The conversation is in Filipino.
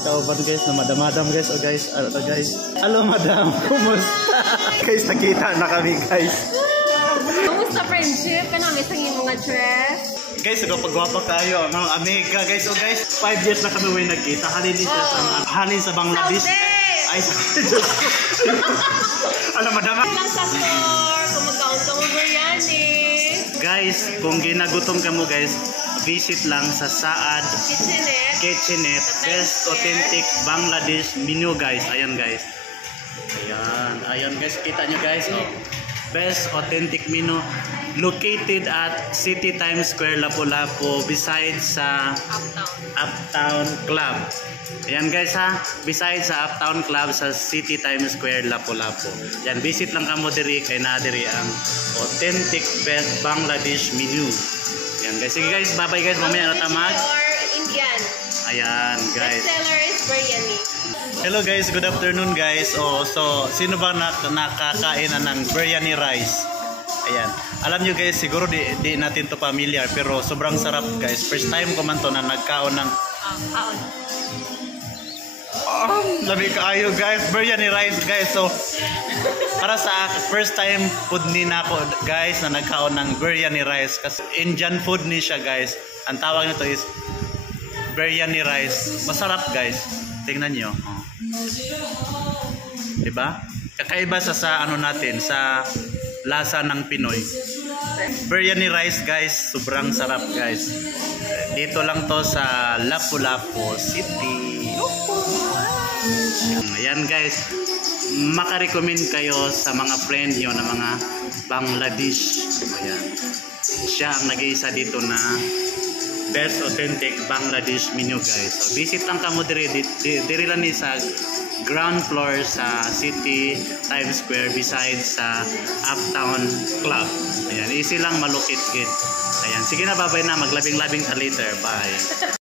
Kauban guys na madam guys. O guys, guys. Hello madam, kumusta? Guys, nakita na kami guys. Kumusta friendship? Kanami sa mga dress. Guys, pagwapa kayo, mga amiga guys. O guys, 5 years na kami way nagkita. Halin sa Bangladesh. Ay, alam madam. Lang sa store, kung magkaon ka mo biryani. Guys, kung ginagutom ka mo guys, visit lang sa Saad Kitchenette, best authentic Bangladesh menu guys. Ayan guys. Ayan guys, kita nyo guys. Oh. Best authentic menu located at City Times Square, Lapu-Lapu, besides sa Uptown Club. Ayan guys ha, besides sa Uptown Club sa City Times Square, Lapu-Lapu. Ayan, visit lang kamo diri kay na diri ang authentic best Bangladesh menu. Ayan guys, sige guys, bye bye guys, mamaya na tamag. Indian. Ayan guys. Best seller is biryani. Hello guys, good afternoon guys. So sino ba nakakain na ng biryani rice? Ayan. Alam nyo guys, siguro di natin to familiar pero sobrang sarap guys. First time ko man to na nagkaon ng labi kaayo guys, biryani rice guys. So para sa first time food ni nako guys na nagkaon ng biryani rice kasi Indian food ni siya guys. Ang tawag nito is biryani rice. Masarap guys. Tingnan nyo. Diba? Kakaiba sa ano natin, sa lasa ng Pinoy. Biryani rice guys, sobrang sarap guys. Dito lang to sa Lapu-Lapu City. Ayan guys, makarecommend kayo sa mga friend nyo na mga Bangladesh. Ayan. Siya ang nag-iisa dito na best authentic Bangladesh menu guys. So visit lang kamo diri lang ni sa ground floor sa City Times Square besides sa Uptown Club. Ayan, easy lang malukit git. Ayan, sige na, bye-bye na, maglabing-labing sa later. Bye.